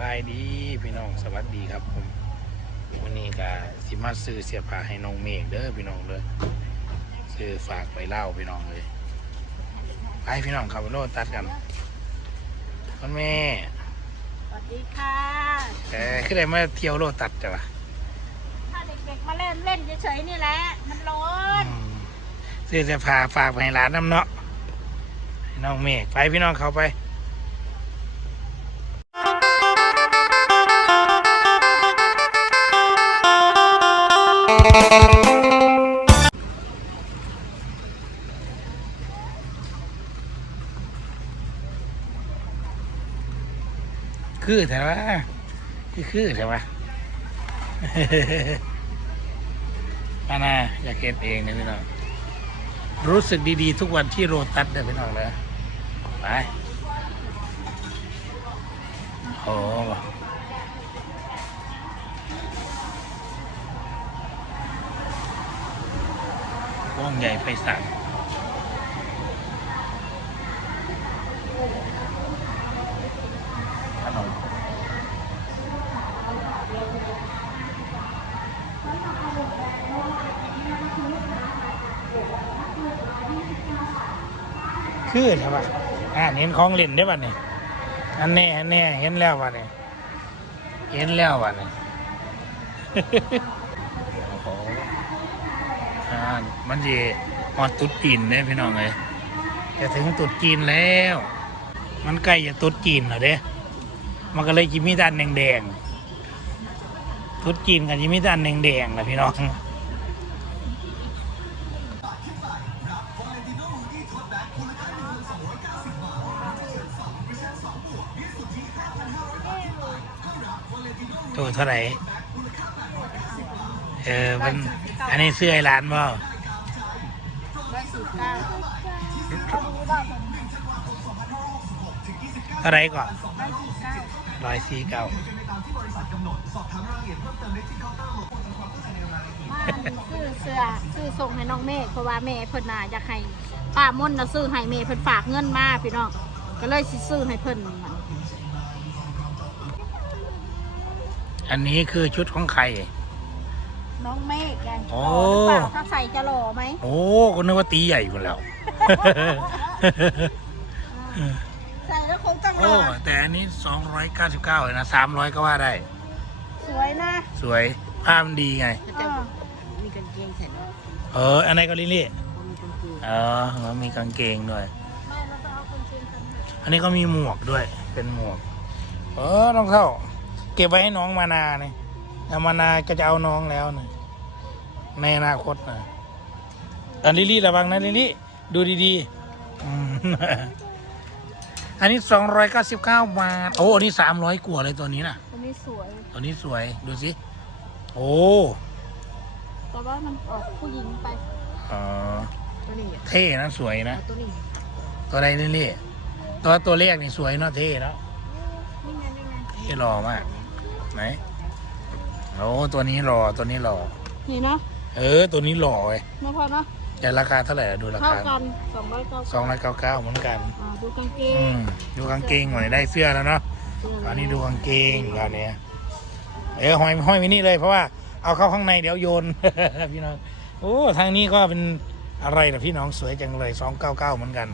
บายดีพี่น้องสวัสดีครับผมวันนี้ก็สิมาซื้อเสียผ้าให้น้องเมฆเด้อพี่น้องเลยซื้อฝากไปเล่าพี่น้องเลยไปพี่น้องขับรถตัดกันคุณแม่สวัสดีค่ะแต่ขึ้นได้มาเที่ยวโลตัดจ้ะวะถ้าเด็กๆมาเล่นเล่นเฉยๆนี่แหละมันร้อนอืมซื้อเสียผ้าฝากไปให้ร้านน้ำเนาะให้น้องเมฆไปพี่น้องเขาไป คือแต่ว่าคือคือแต่ว่ามานาอยากเก็บเองนะพี่น้องรู้สึกดีๆ ทุกวันที่โรตัสเด้อพี่น้องเลยไปโอ้ ว่องใหญ่ไปสั่งขนมคือใช่ป่ะอ่าเห็นของเล่นได้ป่ะเนี่ยอันแน่อันแน่เห็นแล้วป่ะเนี่ยเห็นแล้วป่ะเนี่ย โอ้โหอ่า มันจะฮอดตุดจีนเนี่ยพี่น้องเลยจะถึงตุดจีนแล้ว มันใกล้จะตุดจีนแล้วเด้ มันก็เลยจิมีด้านแดงๆตุดจีนกับจิมีด้านแดงๆนะพี่น้องตัวเท่าไหร่เออมันอันนี้เสื้อไอ้ร้านบ่า เขารู้ว่าผมเท่าไหร่ก่อนร้อยสิบเก้าร้อยสี่เก้ามาซื้อเสื้อซื้อส่งให้น้องเมฆเพราะว่าแม่เพิ่นน่ะอยากให้ป้ามนต์น่ะซื้อให้แม่เพิ่นฝากเงินมาพี่น้องก็เลยสิซื้อให้เพิ่นมันอันนี้คือชุดของใคร น้องเมฆไงโอ้หล่อหรือเปล่าถ้าใส่จะหล่อไหมโอ้ก็นึกว่าตีใหญ่กว่าแล้วใส่แล้วคงจะหโอ้ล่อแต่อันนี้สองร้อยเก้าสิบเก้าเลยนะสามร้อยก็ว่าได้ สวยนะสวยภาพมันดีไง เออมีกางเกงใส่ด้วยเออ อันไหนก็ลิลี่มีกางเกงเออมันมีกางเกงด้วย ไม่เราต้องเอาคนเชียงกันค่ะอันนี้ก็มีหมวกด้วย เป็นหมวก เออน้องเท่าเก็บไว้ให้น้องมานาเนี่ยเอามานาก็จะเอาน้องแล้วเนี่ยในอนาคตนะอันลิลี่ระวังนะลิลี่ดูดีๆอืมอันนี้สองร้อยเก้าสิบเก้าบาท โอ้ อันนี้สามร้อยกว่าเลยตัวนี้นะตัวนี้สวย ตัวนี้สวย ดูสิ โอ้ แต่ว่ามันออกผู้หญิงไปเออตัวนี้อะเท่นะสวยนะ ตัวนี้ ตัวใดลิลี่ตัวตัวเลขนี่สวยเนาะเท่เนาะนี่ไงนี่ไงเท่หล่อมาก ไหน โอ้ตัวนี้หล่อตัวนี้หล่อนี่เนาะเออ ตัวนี้หล่อเว้ยไม่พอเนาะแต่ราคาเท่าไหร่อะดูราเท่าคากันสองร้อยเก้าสองร้อยเก้าเก้าเหมือนกัน อ่าดูกางเกอืงมดูกางเกงหน่อยได้เสื้อแล้วเนาะอันนี้ดูกางเกงตอนนี้ยเออห้อยห้อยไว้นี่เลยเพราะว่าเอาเข้าข้างในเดี๋ยวโยน พี่น้องโอ้ทางนี้ก็เป็นอะไรล่ะพี่น้องสวยจังเลยสองเก้าเก้าเหมือนกัน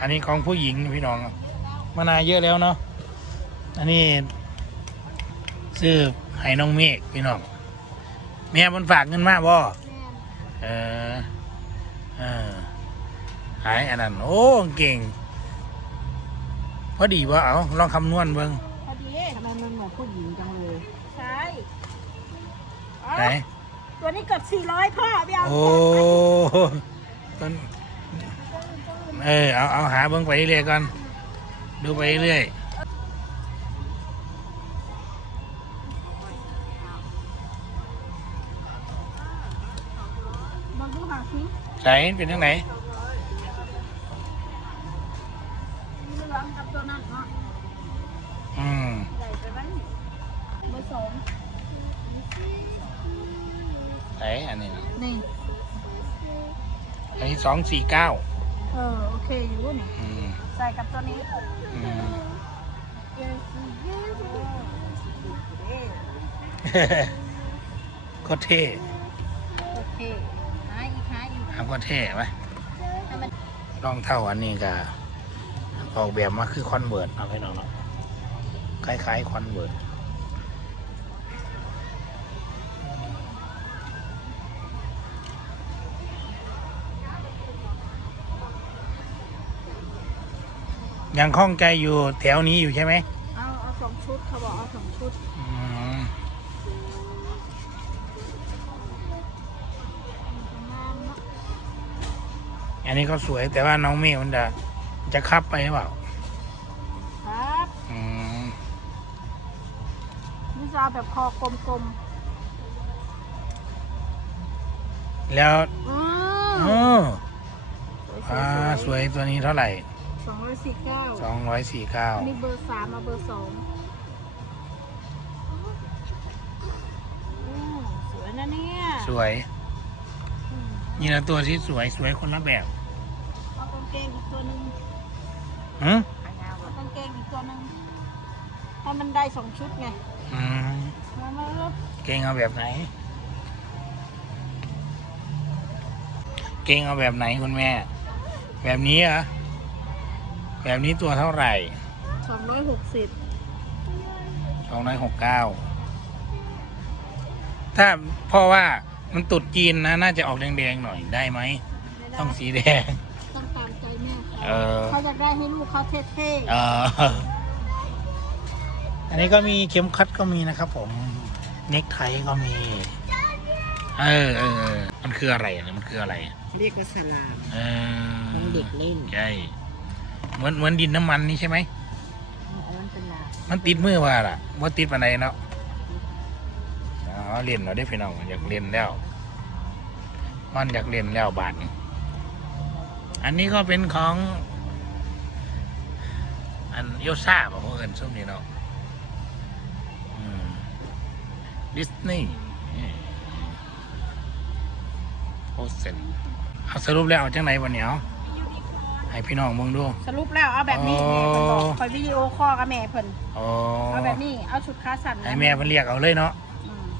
อันนี้ของผู้หญิงพี่น้องมานานเยอะแล้วเนาะอันนี้ ซื้อให้น้องเมฆพี่น้องแม่บนฝากเงินมาบ่เออเออหายอันนั้นโอ้เก่งพอดีว่าเอาลองคำนวณเบิ่งพอดีทำไมมันเหมือนผู้หญิงจังเลยใช่อ๋อไหนตัวนี้เกือบสี่ร้อยพ่อพี่เอาโอ้ต้นเออเอาเอาหาเบิ่งไปเรื่อยๆก่อนดูไปเรื่อย ไหนเป็นยังไงมีเหลืองกับตัวนั้นเนาะอืมใหญ่ไปไหมเบอร์สองไหนอันนี้นะนี่ อันนี้สองสี่เก้าเออ โอเค อยู่นี่ อืม ใส่กับตัวนี้ อืมก็เท่ อีกทำก็เท่ไหมให้มันรองเท่าอันนี้ก็ออกแบบมาคือคอนเวิร์ตเอาไปน้องเนาะคล้ายๆคอนเวิร์ตยังคล่องใจอยู่แถวนี้อยู่ใช่ไหมเอาเอาสองชุดเขาบอกเอาสองชุด อืม อันนี้ก็สวยแต่ว่าน้องเมฆมันจะจะคับไปหรือเปล่าครับอืมนี่จะเอาแบบคอกลมแล้วๆอืโอ้มอ่าสวยตัวนี้เท่าไหร่สองร้อยสี่เก้าสองร้อยสี่เก้าอันนี้เบอร์สามมาเบอร์สองอืมสวยนะเนี่ย สวยอืม นี่นะตัวที่สวยสวยคนละแบบเอากางเกงอีกตัวหนึ่งหืมเอากางเกงอีกตัวหนึ่งให้มันได้สองชุดไงอืมมามาลูกเก่งเอาแบบไหน เก่งเอาแบบไหนคุณแม่ แบบนี้เหรอแบบนี้ตัวเท่าไหร่สองร้อยหกสิบสองร้อยหกเก้าถ้าพ่อว่า มันตุดจีนนะ น่าจะออกแดงๆหน่อยได้ไหมไม่ได้ต้องสีแดง ต้องตามใจแม่เออเขาจะได้ให้ลูกเขาเท่เอออันนี้ก็มีเข็มขัดก็มีนะครับผม เน็กไทก็มี เออเออเออมันคืออะไรนะมันคืออะไรเรียกว่าสลามเออของเด็กเล่นใช่เหมือนเหมือนดินน้ำมันนี่ใช่ไหม อันนั้นเป็นลามันติดมือว่าล่ะว่าติดปานใดเนาะอ๋อ เรียนเราได้พี่น้องอยากเรียนแล้วมันอยากเรียนแล้วบาทอันนี้ก็เป็นของ อันโยซ่าบอกว่าเอินส้มนี่เนาะดิสนีย์โอเซนเอาสรุปแล้วเอาจังไหนวันนี้เอาให้พี่น้องมึงดูๆสรุปแล้วเอาแบบนี้อ๋อแม่เพิ่นบอกคอยวิดีโอคอลกับแม่เพิ่นอ๋อเอาแบบนี้เอาชุดขาสั้นให้แม่เพิ่นเรียกเอาเลยเนาะอืม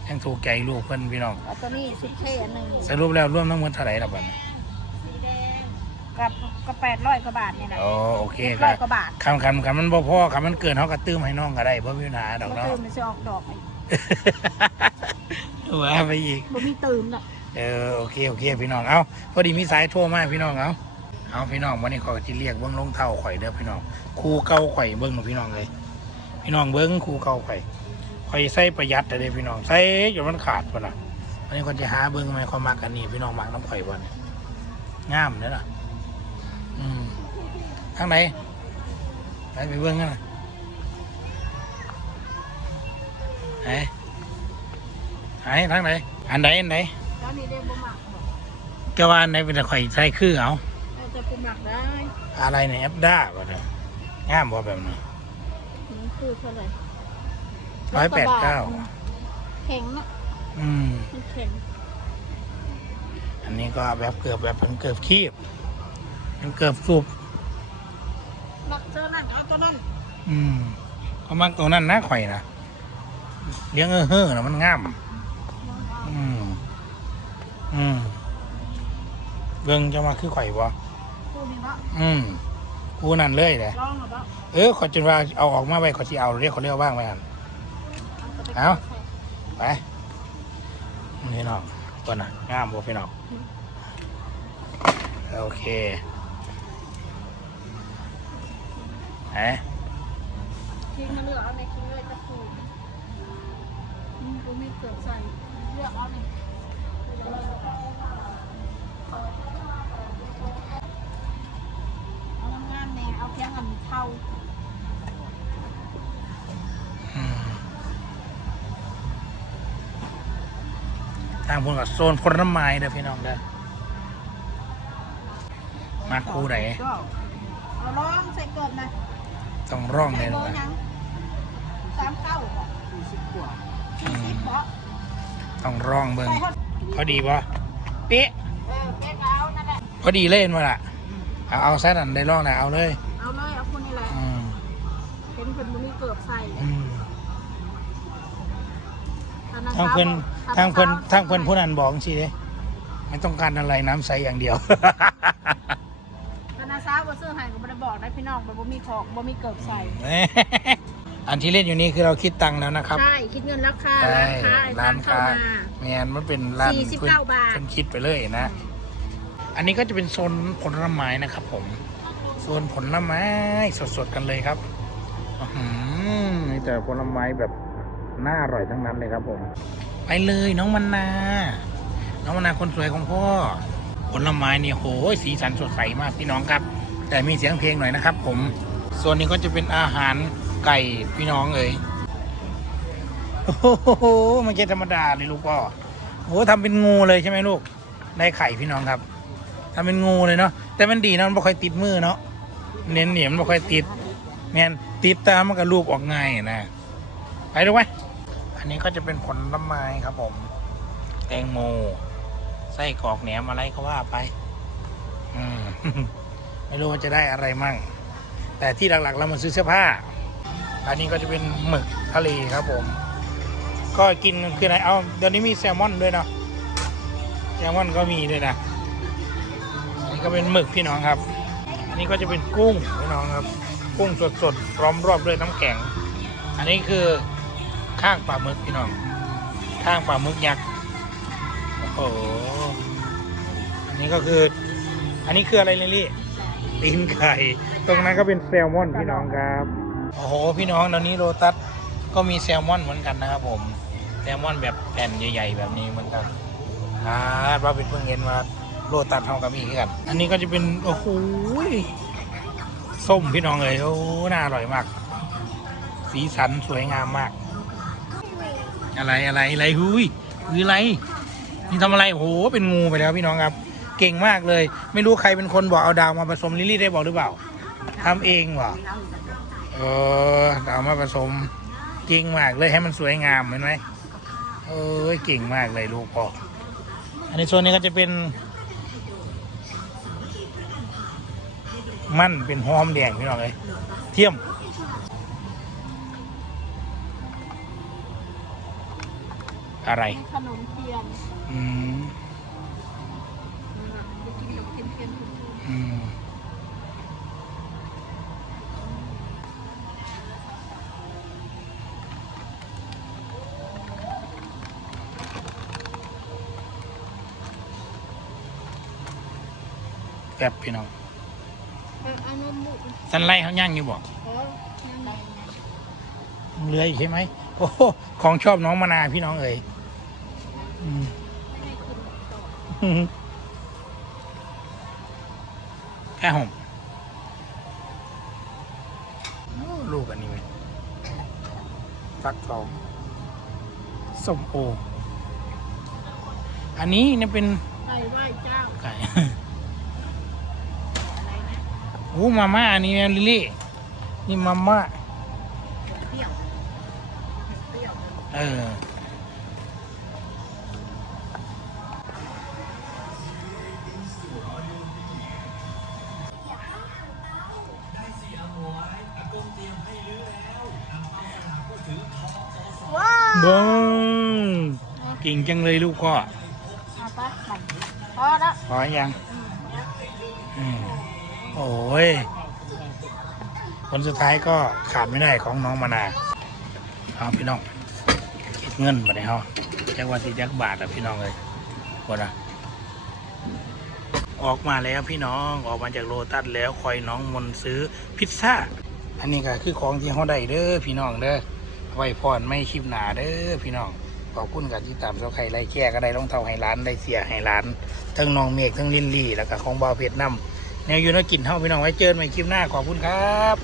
ยังถูกใจลูกเพิ่นพี่น้องเอาตัวนี้ชุดเท่อันหนึ่งสรุปแล้วรวมทั้งหมดเท่าไหร่ละบัดนี้กับกับแปดร้อยกว่าบาทนี่แหละอ๋อโอเคคร้รัอบยกว่าบาทคำคำคำมันบ่พอคำมันเกินเขาก็ตื้มให้น้องก็ได้บ่มีปัญหาดอกบ่เนาะตื่นมันจะออกดอกอีกว่าไปอีก บ่มีตื่นอะเออโอเคโอเคพี่น้องเอาพอดีมีสายโทรมาพี่น้องเอาเอาพี่น้องวันนี้ขอยจะเรียกเบิ้งลงเท่าข่อยเด้อพี่น้องครูเก่าข่อยเบิ้งหนูพี่น้องเลย พี่น้องเบิ้งครูเก่าข่อย ข่อยใส่ประหยัดแต่เด้อพี่น้องใส่จนมันขาดป่ะนะวันนี้คนจะหาเบิ้งไหมความมักอันนี้พี่น้องมักน้ำข่อยบ่เนี่ยงามเด้อล่ะอืมทางไหนไปไปเบิ้งกันนะไหนไหนทางไหนอันไหนอันไหนแล้วนี่ได้บ่หมักบอกก็ว่าอันไหนเป็นแต่ข่อยใส่คือเอาเอาจะปูหมักได้อะไรเนี่ยแอปด้าบ่เนี่ยงามบ่แบบนี้นี่คือเท่าไหร่ ร้อยแปดเก้าแข็งนะอืมมันแข็งอันนี้ก็แบบเกือบแบบเป็นเกือบคีบเป็นเกือบสูบหมักเจอนั่นเอาตัวนั้นอืมเขามักตัวนั้นนะข่อยนะเลี้ยงเออเฮ้อนะมันงามอืมอืมเบิ่งจะมาคือข่อยบ่คู่นี้เนาะอืมกูนั่นเลยแหละลองเหรอเปล่าเออขอยจนว่าเอาออกมาไว้ขอยสิเอาเรียกเขาเรียกว่างไว้กัน เอาไปนี่เนาะก่อนนะงามบ่พี่น้องโอเคเอ๊ะทิ้งมาเหลือเอาในทิ้งเลยจะปูอืมกูมีเกือบใส่เลือกเอาในเอางามแน่เอาเพียงอันเท่าางพวกกับโซนผลไม้เด้อพี่น้องเด้อมาคูไหนก็เอาลองใส่เกิดนะต้องร่องใส่เลยเบนะอร์หยังสามเก้าเหรอสี่สิบกว่าสี่สิบเหรอต้องร่องเบิ่งใส่เท่าพอดีป่ะเป๊ะเออเป๊กเอานั่นแหละพอดีเล่นมาละเอาเอาแซดอันได้ร่องนะเอาเลย เอาเลย เอาคนนี้แหละอืมเห็นคนมันนี่เกือบใส่อืมตอนนั้น ทางเพื่อนทางเพื่อนทางเพื่อนผู้นั้นบอกสิเด้ไม่ต้องการอะไรน้ำใสอย่างเดียวธนาซาบ่ซื้อให้ก็บ่ได้บอกได้พี่น้องบ่บ่มีของบ่มีเกิบใส่อันที่เล่นอยู่นี้คือเราคิดตังค์แล้วนะครับ ใช่คิดเงินราคาใช่ร้านค้าร้านเข้าค้ามา แมนมันเป็นร้าน49เพิ่นบาทเพิ่นคิดไปเลยนะ อันนี้ก็จะเป็นโซนผลไม้นะครับผม โซนผลไม้สดๆกันเลยครับอื้อหือมีแต่ผลไม้แบบ น่าอร่อยทั้งนั้นเลยครับผม ไปเลยน้องมันนา น้องมันนาคนสวยของพ่อ ผลไม้นี่โหสีสันสดใสมากพี่น้องครับ แต่มีเสียงเพลงหน่อยนะครับ ผม ส่วนนี้ก็จะเป็นอาหารไก่พี่น้องเอ๋ยโอ้โหไม่ใช่ธรรมดาเลยลูกพ่อโอ้โหทำเป็นงูเลยใช่ไหมลูกได้ไข่พี่น้องครับทำเป็นงูเลยเนาะแต่มันดีนะมันไม่ค่อยติดมือเนาะเน้นเหนียมไม่ค่อยติดแมนติดตามมันก็รูปออกง่ายนะไปดูไหม อันนี้ก็จะเป็นผลไม้ครับผม แตงโม ไส้กรอกแหนมอะไรก็ว่าไป อืม ไม่รู้ว่าจะได้อะไรมั่ง แต่ที่หลักๆเรามาซื้อเสื้อผ้า อันนี้ก็จะเป็นหมึกทะเลครับผม ก็กินคืออะไรเอาเดี๋ยวนี้มีแซลมอนด้วยเนาะ แซลมอนก็มีด้วยนะอันนี้ก็เป็นหมึกพี่น้องครับ อันนี้ก็จะเป็นกุ้งพี่น้องครับ กุ้งสดๆพร้อมรอบด้วยน้ำแข็ง อันนี้คือ ข้างปลาหมึกพี่น้องข้างปลาหมึกยักษ์โอ้โหอันนี้ก็คือ อันนี้คืออะไรลิลลี่ตีนไก่ตรงนั้นก็เป็นแซลมอนพี่น้องครับโอ้โหพี่น้องตอนนี้โรตัสก็มีแซลมอนเหมือนกันนะครับผมแซลมอนแบบแผ่นใหญ่ๆแบบนี้เหมือนกันอ่าว่าเป็นเพิ่งเห็นว่าโรตัสเท่ากับมีคือกัน อันนี้ก็จะเป็นโอ้โหส้มพี่น้องเลยโอ้น่าอร่อยมาก สีสันสวยงามมาก อะไรอะไรอะไรหุยคืออะไรนี่ทำอะไรโอ้โหเป็นงูไปแล้วพี่น้องครับ เก่งมากเลย ไม่รู้ใครเป็นคนบอกเอาดาวมาผสมลิลลี่ได้บอกหรือเปล่าทำเองเหรอเออดาวมาผสมเก่งมากเลยให้มันสวยงามเห็นไหมเออเก่งมากเลยลูกพ่ออันนี้โซนนี้ก็จะเป็น มันเป็นหอมแดงพี่น้องเลยเทียม อะไรขนมเทียนอืมจะกินขนมเทียนเทียนอืมแป๊บพี่น้องเอานมบุกสันไล่เขาย่างอยู่บอกเออนั่งได้เหลืออีกใช่ไหมโอ้โหของชอบน้องมานาพี่น้องเอ๋ย แค่ห่มโอ้ลูกอันนี้ไหมฟักทองส้มโอ อันนี้เนี่ยเป็นไก่ไหว้เจ้าไก่อะไรนะโอ้มาม่าอันนี้นะลิลลี่นี่มาม่าเปรี้ยวเปรี้ยวเออ ก่งจังเลยลูกพ่อเอาไปสั่งพอแล้วพอยังอืมโอ้ยผลสุดท้ายก็ขาดไม่ได้ของน้องมานาเอาพี่น้องคิดเงินมาได้เฮาจักวันที่จักบาทอะพี่น้องเลยหมดอะออกมาแล้วพี่น้องออกมาจากโลตัสแล้วคอยน้องมนต์ซื้อพิซซ่า อันนี้ก็คือของที่เขาได้เด้อพี่น้องเด้อไว้พรไม่คลิปหนาเด้อพี่น้อง ขอบคุณกันที่ตามเสาไข่ไล่แก่ก็ได้รองเท้าให้ร้านได้เสียให้ร้านทั้งน้องเมฆทั้งลินลี่แล้วก็ของบาวเพชรน้ำแนวอยูนกินเท่าพี่น้องไว้เจอกันใหม่คลิปหน้าขอบคุณครับ